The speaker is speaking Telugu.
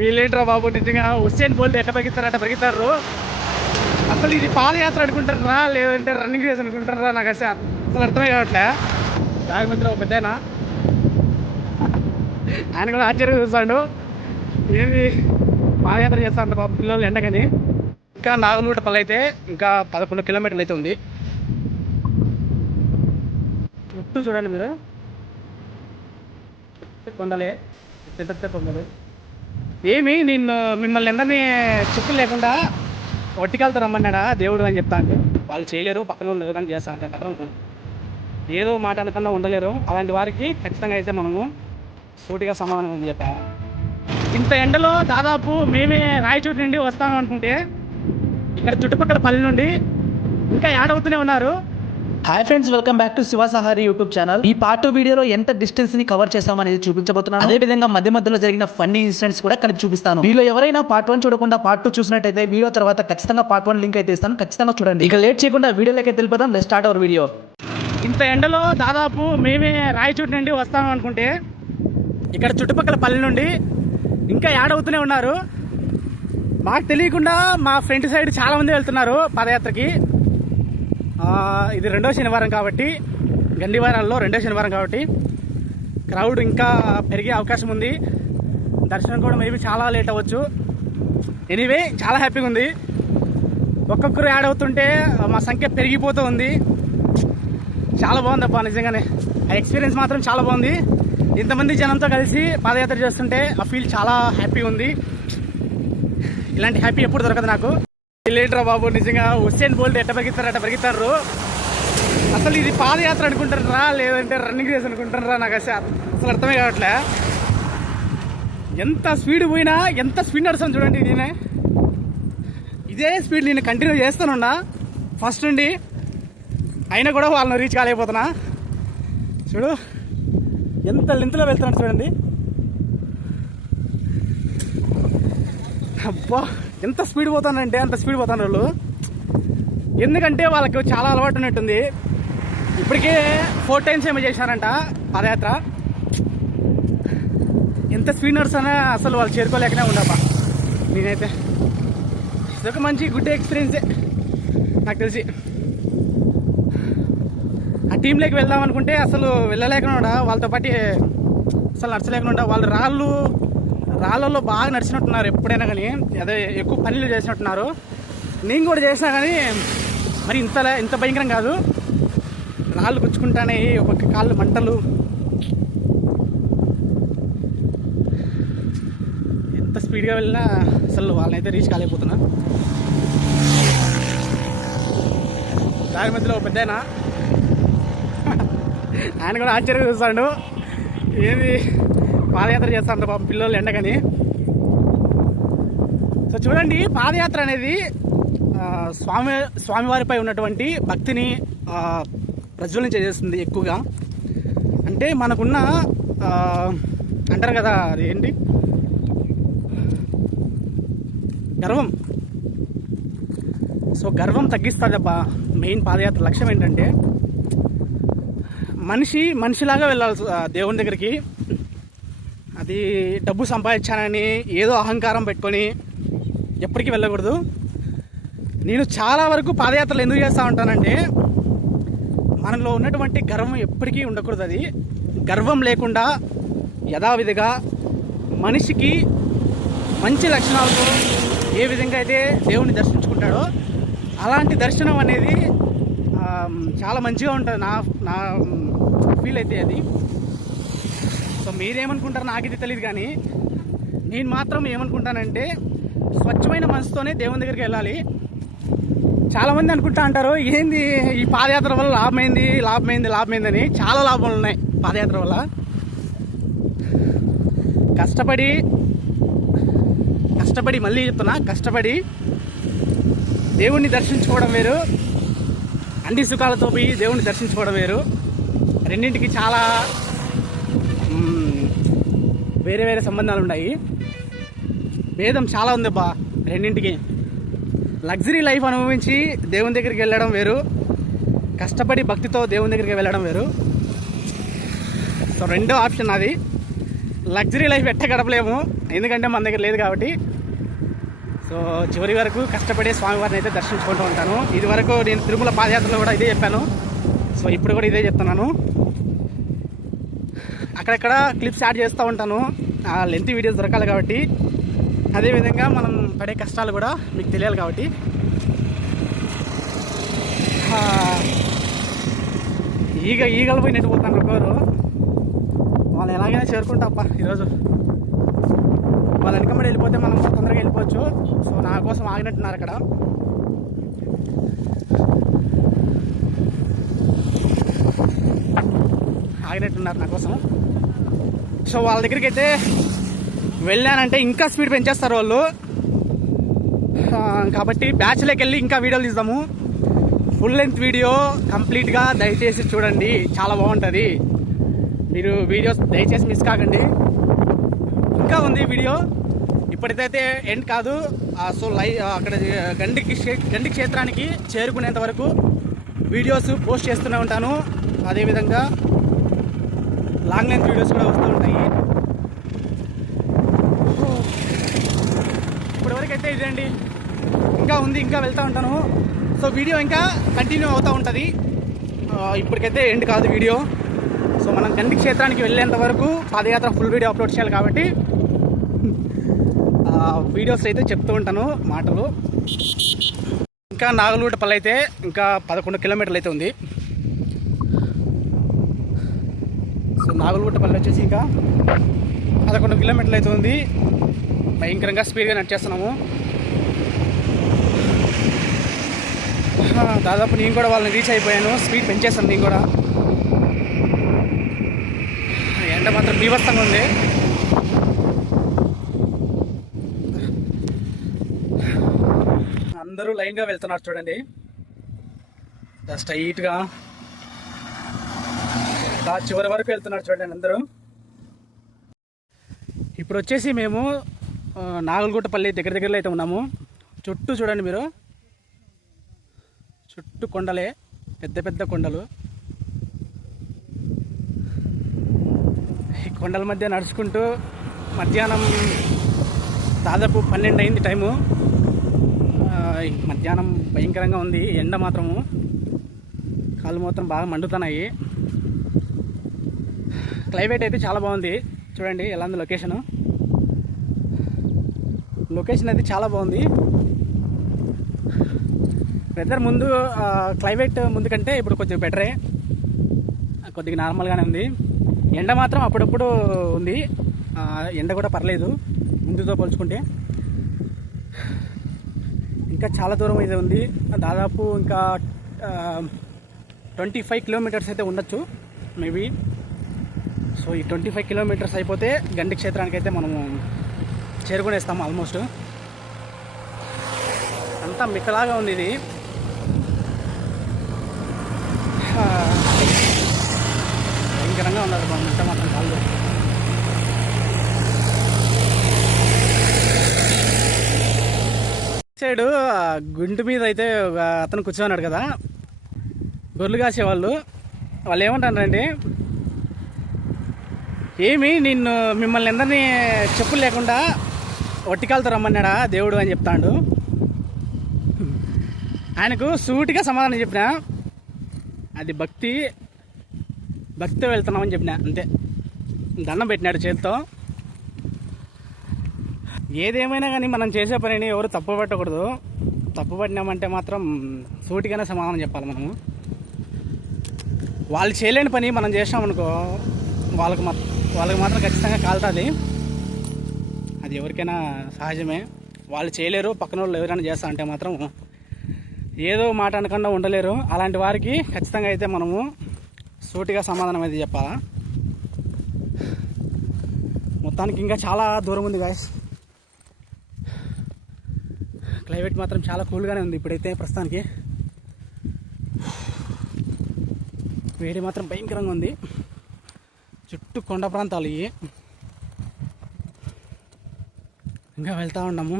వీళ్ళేంట్రా బాబు నిజంగా హుస్సేన్ బోల్ట్ ఎట్లా పరిగెత్తారు. అసలు ఇది పాదయాత్ర అనుకుంటారా లేదంటే రన్నింగ్ రేస్ అనుకుంటారా నాకు అసలు అర్థమే కావట్లే. దాని మధ్యలో ఒక పెద్ద ఆయన కూడా ఆశ్చర్యంగా చూస్తాడు. ఏది పాదయాత్ర చేస్తాడు బాబు పిల్లలు ఎండకని. ఇంకా నాగలూటపల్లి అయితే ఇంకా 11 కిలోమీటర్లు అయితే ఉంది. చుట్టూ చూడండి మీరు, కొండలే పెద్ద కొండలు. ఏమి నేను మిమ్మల్ని అందరినీ చెప్పులు లేకుండా ఒట్టికాలతో రమ్మన్నాడా దేవుడు అని చెప్తాను. వాళ్ళు చేయలేరు, పక్కన వాళ్ళు కానీ చేస్తా అంటే అర్థం. ఏదో మాట అనకుండా ఉండలేరు. అలాంటి వారికి ఖచ్చితంగా అయితే మనము సూటిగా సమాధానం అని చెప్పాము. ఇంత ఎండలో దాదాపు మేమే రాయచోటి నుండి వస్తాము అనుకుంటే ఇక్కడ చుట్టుపక్కల పల్లె నుండి ఇంకా యాడ్ అవుతూనే ఉన్నారు. Hi friends, welcome back to Shiva Sahari YouTube channel. ఈ పార్ట్ 2 వీడియోలో ఎంత డిస్టెన్స్ ని కవర్ చేస్తామనేది చూపించబోతున్నాను. అదే విధంగా మధ్యలో జరిగిన ఫన్నీ ఇన్సిడెంట్స్ కూడా కలిపి చూపిస్తాను. వీళ్ళు ఎవరైనా పార్ట్ 1 చూడకుండా పార్ట్ 2 చూసినట్టయితే వీడియో తర్వాత ఖచ్చితంగా పార్ట్ 1 లింక్ అయితే ఇస్తాను, ఖచ్చితంగా చూడండి. ఇక లేట్ చేయకుండా వీడియోలోకి వెళ్ళిపోదాం. Let's start our video. ఇంత ఎండలో దాదాపు మేమే రాయచోటి నుండి వస్తాము అనుకుంటే ఇక్కడ చుట్టుపక్కల పల్లె నుండి ఇంకా యాడ్ అవుతూనే ఉన్నారు. మాకు తెలియకుండా మా ఫ్రంట్ సైడ్ చాలా మంది వెళ్తున్నారు పాదయాత్రకి. ఇది రెండో శనివారం కాబట్టి, గండివారాల్లో రెండో శనివారం కాబట్టి క్రౌడ్ ఇంకా పెరిగే అవకాశం ఉంది. దర్శనం కూడా మేబీ చాలా లేట్ అవ్వచ్చు. ఎనీవే చాలా హ్యాపీగా ఉంది. ఒక్కొక్కరు యాడ్ అవుతుంటే మా సంఖ్య పెరిగిపోతూ ఉంది. చాలా బాగుందబ్బా నిజంగానే. ఆ ఎక్స్పీరియన్స్ మాత్రం చాలా బాగుంది. ఇంతమంది జనంతో కలిసి పాదయాత్ర చేస్తుంటే ఆ ఫీల్ చాలా హ్యాపీగా ఉంది. ఇలాంటి హ్యాపీ ఎప్పుడు దొరకదు నాకు. లేట్రా బాబు నిజంగా హుస్సేన్ బోల్ట్ ఎట్లా పరిగెత్తారు. అసలు ఇది పాదయాత్ర అనుకుంటారా లేదంటే రన్నింగ్ రేస్ అనుకుంటారా నాకు అసలు అర్థమే కావట్లే. ఎంత స్పీడ్ పోయినా, ఎంత స్పీడ్ నడుస్తాను చూడండి. నేనే ఇదే స్పీడ్ నేను కంటిన్యూ చేస్తానున్నా ఫస్ట్ నుండి, అయినా కూడా వాళ్ళని రీచ్ కాలేకపోతున్నా. చూడు ఎంత లెంత్లో వెళ్తున్నాడు చూడండి. అబ్బా ఎంత స్పీడ్ పోతానంటే అంత స్పీడ్ పోతాను వాళ్ళు. ఎందుకంటే వాళ్ళకి చాలా అలవాటు ఉన్నట్టుంది. ఇప్పటికే 4 times ఏమో చేశారంట పాదయాత్ర. ఎంత స్పీడ్ నడుస్తానా అసలు వాళ్ళు చేరుకోలేకనే ఉండబ్బా. నేనైతే ఇదొక మంచి గుడ్ ఎక్స్పీరియన్సే నాకు తెలిసి. ఆ టీంలోకి వెళ్దాం అనుకుంటే అసలు వెళ్ళలేకుండా, వాళ్ళతో పాటు అసలు నడచలేకుండా, వాళ్ళు రాళ్ళల్లో బాగా నడిచినట్టున్నారు ఎప్పుడైనా కానీ. అదే ఎక్కువ పనులు చేసినట్టున్నారు. నేను కూడా చేసినా కానీ మరి ఇంత భయంకరం కాదు. రాళ్ళు గుచ్చుకుంటానే, ఒక్కొక్క కాళ్ళు మంటలు. ఎంత స్పీడ్గా వెళ్ళినా అసలు వాళ్ళనైతే రీచ్ కాలేకపోతున్నా. దాని మధ్యలో ఒక పెద్ద ఆయన కూడా ఆశ్చర్యంగా చూస్తాడు. ఏది పాదయాత్ర చేస్తాడు బాబు పిల్లలు ఎండకని. సో చూడండి, పాదయాత్ర అనేది స్వామివారిపై ఉన్నటువంటి భక్తిని ప్రజ్వలించేస్తుంది ఎక్కువగా. అంటే మనకున్న అంటారు కదా, అది ఏంటి, గర్వం. సో గర్వం తగ్గిస్తుందబ్బా. మెయిన్ పాదయాత్ర లక్ష్యం ఏంటంటే మనిషిలాగా వెళ్ళాలి దేవుని దగ్గరికి. అది డబ్బు సంపాదించానని ఏదో అహంకారం పెట్టుకొని ఎప్పటికీ వెళ్ళకూడదు. నేను చాలా వరకు పాదయాత్రలు ఎందుకు చేస్తూ ఉంటానంటే మనలో ఉన్నటువంటి గర్వం ఎప్పటికీ ఉండకూడదు. అది గర్వం లేకుండా యథావిధిగా మనిషికి మంచి లక్షణాలతో ఏ విధంగా అయితే దేవుని దర్శించుకుంటాడో అలాంటి దర్శనం అనేది చాలా మంచిగా ఉంటుంది నా ఫీల్ అయితే అది. సో మీరేమనుకుంటారో నాకైతే తెలియదు, కానీ నేను మాత్రం ఏమనుకుంటానంటే స్వచ్ఛమైన మనసుతోనే దేవుని దగ్గరికి వెళ్ళాలి. చాలామంది అనుకుంటా అంటారు, ఏంది ఈ పాదయాత్ర వల్ల లాభమైంది అని. చాలా లాభాలు ఉన్నాయి పాదయాత్ర వల్ల. కష్టపడి మళ్ళీ చెప్తున్నా, కష్టపడి దేవుణ్ణి దర్శించుకోవడం వేరు, అన్ని సుఖాలతో పోయి దేవుణ్ణి దర్శించుకోవడం వేరు. రెండింటికి చాలా వేరే సంబంధాలు ఉన్నాయి. భేదం చాలా ఉంది బా రెండింటికి. లగ్జరీ లైఫ్ అనుభవించి దేవుని దగ్గరికి వెళ్ళడం వేరు, కష్టపడి భక్తితో దేవుని దగ్గరికి వెళ్ళడం వేరు. సో రెండో ఆప్షన్ అది. లగ్జరీ లైఫ్ ఎట్ట గడపలేము, ఎందుకంటే మన దగ్గర లేదు కాబట్టి. సో చివరి వరకు కష్టపడే స్వామివారిని అయితే దర్శించుకుంటూ ఉంటాను. ఇది వరకు నేను తిరుమల పాదయాత్రలో కూడా ఇదే చెప్పాను. సో ఇప్పుడు కూడా ఇదే చెప్తున్నాను. అక్కడక్కడ క్లిప్స్ యాడ్ చేస్తూ ఉంటాను, లెంత్ వీడియోస్ దొరకాలి కాబట్టి. అదేవిధంగా మనం పడే కష్టాలు కూడా మీకు తెలియాలి కాబట్టి. ఈగలు పోయి నెట్టిపోతాను ఒకరు. వాళ్ళు ఎలాగైనా చేరుకుంటాప్ప ఈరోజు. వాళ్ళు వెనకబడి వెళ్ళిపోతే మనం తొందరగా వెళ్ళిపోవచ్చు. సో నా కోసం ఆగినట్టున్నారు అక్కడ. ఆగినట్టున్నారు నా కోసం. సో వాళ్ళ దగ్గరికి అయితే వెళ్ళానంటే ఇంకా స్పీడ్ పెంచేస్తారు వాళ్ళు. కాబట్టి బ్యాచ్లోకి వెళ్ళి ఇంకా వీడియోలు తీద్దాము. ఫుల్ లెంత్ వీడియో కంప్లీట్గా దయచేసి చూడండి, చాలా బాగుంటుంది. మీరు వీడియోస్ దయచేసి మిస్ కాకండి. ఇంకా ఉంది వీడియో, ఇప్పటికైతే ఎండ్ కాదు. సో అక్కడ గండి క్షేత్రానికి చేరుకునేంత వరకు వీడియోస్ పోస్ట్ చేస్తూనే ఉంటాను. అదేవిధంగా లాంగ్ లెంత్ వీడియోస్ కూడా వస్తూ ఉంటాయి. ఇప్పటివరకైతే ఇదండి, ఇంకా ఉంది, ఇంకా వెళ్తూ ఉంటాను. సో వీడియో ఇంకా కంటిన్యూ అవుతూ ఉంటుంది. ఇప్పటికైతే ఎండ్ కాదు వీడియో. సో మనం గండి క్షేత్రానికి వెళ్ళేంత వరకు పాదయాత్ర ఫుల్ వీడియో అప్లోడ్ చేయాలి కాబట్టి వీడియోస్ అయితే చెప్తూ ఉంటాను మాటలు. ఇంకా నాగలూటపల్లి అయితే ఇంకా 11 కిలోమీటర్లు అయితే ఉంది. సో నాగలూటపల్లి వచ్చేసి ఇంకా 11 కిలోమీటర్లు అయితే ఉంది. భయంకరంగా స్పీడ్గా నడిచేస్తున్నాము. దాదాపు నేను కూడా వాళ్ళని రీచ్ అయిపోయాను. స్పీడ్ పెంచేస్తాను నేను కూడా. ఎండ మాత్రం బీభత్సంగా ఉంది. అందరూ లైన్గా వెళ్తున్నారు చూడండి, స్ట్రైట్గా చివరి వరకు వెళ్తున్నారు చూడండి అందరూ. ఇప్పుడు వచ్చేసి మేము నాగలగుట్టపల్లి దగ్గరలో అయితే ఉన్నాము. చుట్టూ చూడండి మీరు, చుట్టూ కొండలే, పెద్ద పెద్ద కొండలు. ఈ కొండల మధ్య నడుచుకుంటూ మధ్యాహ్నం దాదాపు 12 అయింది టైము. మధ్యాహ్నం భయంకరంగా ఉంది ఎండ మాత్రము. కాళ్ళు మాత్రం బాగా మండుతున్నాయి. క్లైమేట్ అయితే చాలా బాగుంది. చూడండి ఎలా ఉంది లొకేషన్ అయితే చాలా బాగుంది. వెదర్ ముందు క్లైమేట్ ముందు కంటే ఇప్పుడు కొంచెం బెటరే, కొద్దిగా నార్మల్గానే ఉంది. ఎండ మాత్రం అప్పుడప్పుడు ఉంది. ఎండ కూడా పర్లేదు ముందుతో పోల్చుకుంటే. ఇంకా చాలా దూరం అయితే ఉంది. దాదాపు ఇంకా 25 కిలోమీటర్స్ అయితే ఉండొచ్చు మేబీ. సో ఈ 25 కిలోమీటర్స్ అయిపోతే గండి క్షేత్రానికి అయితే మనము చేరుకునేస్తాము ఆల్మోస్ట్. అంతా మిక్కలాగా ఉంది ఇది. భయంకరంగా ఉన్నారు అంతా మాత్రం కాళ్ళు. సైడు గుంటు మీద అయితే ఒక అతను కూర్చోన్నాడు కదా, గొర్రెలు కాసేవాళ్ళు. వాళ్ళు ఏమంటారంటే, మిమ్మల్ని అందరినీ చెప్పులు లేకుండా ఒట్టికాలతో రమ్మన్నాడా దేవుడు అని చెప్తాడు. ఆయనకు సూటిగా సమాధానం చెప్పిన, అది భక్తితో వెళ్తున్నామని చెప్పిన, అంతే. దండం పెట్టినాడు చేతితో. ఏదేమైనా కానీ మనం చేసే పనిని ఎవరు తప్పు పట్టకూడదు. తప్పు పట్టినామంటే మాత్రం సూటిగానే సమాధానం చెప్పాలి మనము. వాళ్ళు చేయలేని పని మనం చేసామనుకో, వాళ్ళకి మాత్రం ఖచ్చితంగా కాలుతుంది. అది ఎవరికైనా సహజమే. వాళ్ళు చేయలేరు, పక్కన వాళ్ళు ఎవరైనా చేస్తా అంటే మాత్రం ఏదో మాట అనకుండా ఉండలేరు. అలాంటి వారికి ఖచ్చితంగా అయితే మనము సూటిగా సమాధానం అయితే చెప్పాలా. మొత్తానికి ఇంకా చాలా దూరం ఉంది గాయస్. క్లైమేట్ మాత్రం చాలా కూల్గానే ఉంది ఇప్పుడైతే ప్రస్తుతానికి. వేడి మాత్రం భయంకరంగా ఉంది. చుట్టూ కొండ ప్రాంతాలు ఇవి. ఇంకా వెళ్తూ ఉన్నాము.